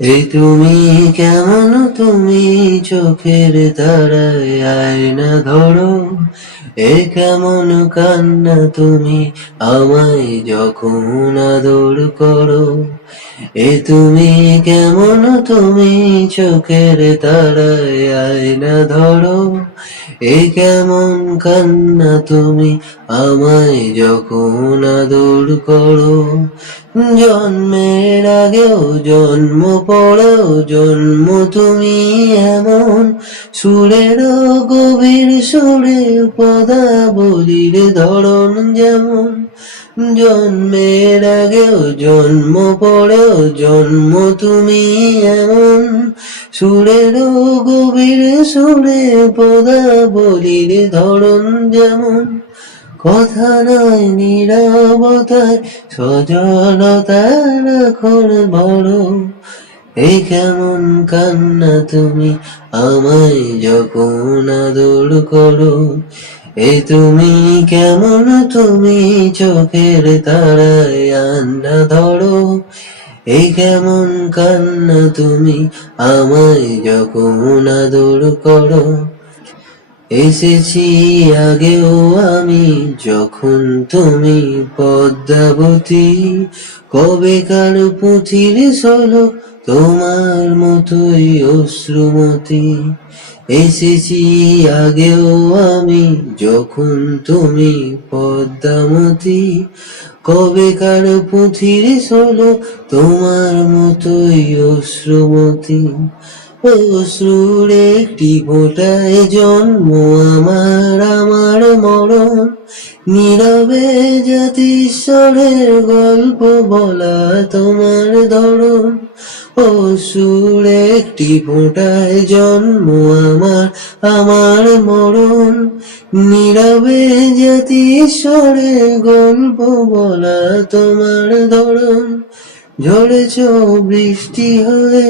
এই তুমি কেমন তুমি চোখের তারায় আয়না ধরো, এ কেমন কান্না তুমি আমায় যখন আদর করো। এ তুমি কেমন তুমি চোখের তারায় আয়না ধরো, এ কেমন কান্না তুমি আমায় যখন আদর করো। জন্মের আগেও জন্ম পড়েও জন্ম তুমি এমন সুরের গভীর সুরে পদাবলীর ধরন যেমন। জন্মের আগেও জন্ম পড়েও জন্ম তুমি এমন সুরের গভীর সুরে পদাবলীর ধরন যেমন। কথা নয় নীরবতায় সজলতার এখন বড়, এই কেমন কান্না তুমি আমায় যখন আদর করো। এ তুমি কেমন তুমি চোখের তারায় আন্না ধরো, এই কেমন কান্না তুমি আমায় যখন আদর করো। এসেছি আগেও আমি যখন তুমি পদ্মাবতী, কবেকার পুঁথির ঝলক তোমার মতোই অশ্রুমতি। এসেছি আগেও আমি যখন তুমি পদ্মাবতী, কবেকার পুঁথির ঝলক তোমার মতোই অশ্রুমতি। অশ্রুর একটি ফোঁটায় জন্ম আমার আমার মরণ, নীরবে জাতিস্বরের গল্প বলা তোমার ধরন। অশ্রুর একটি ফোঁটায় জন্ম আমার আমার মরণ, নীরবে জাতিস্বরের গল্প বলা তোমার ধরন। ঝরেছ বৃষ্টি হলে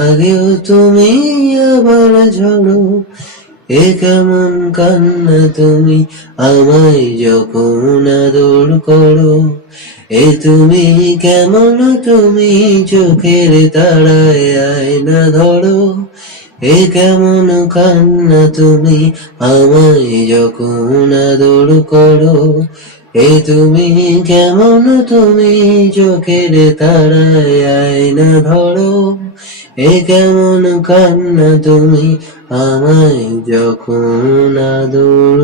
আগেও তুমি আবার ঝরো, এ কেমন কান্না তুমি আমায় যখন আদর করো। এ তুমি কেমন তুমি চোখের তারায় আয়না ধরো, এ কেমন কান্না তুমি আমায় যখন আদর করো। এ তুমি কেমন তুমি চোখের তারায় আয়না ধরো, এ কেমন কান্না তুমি আমায় যখন আদর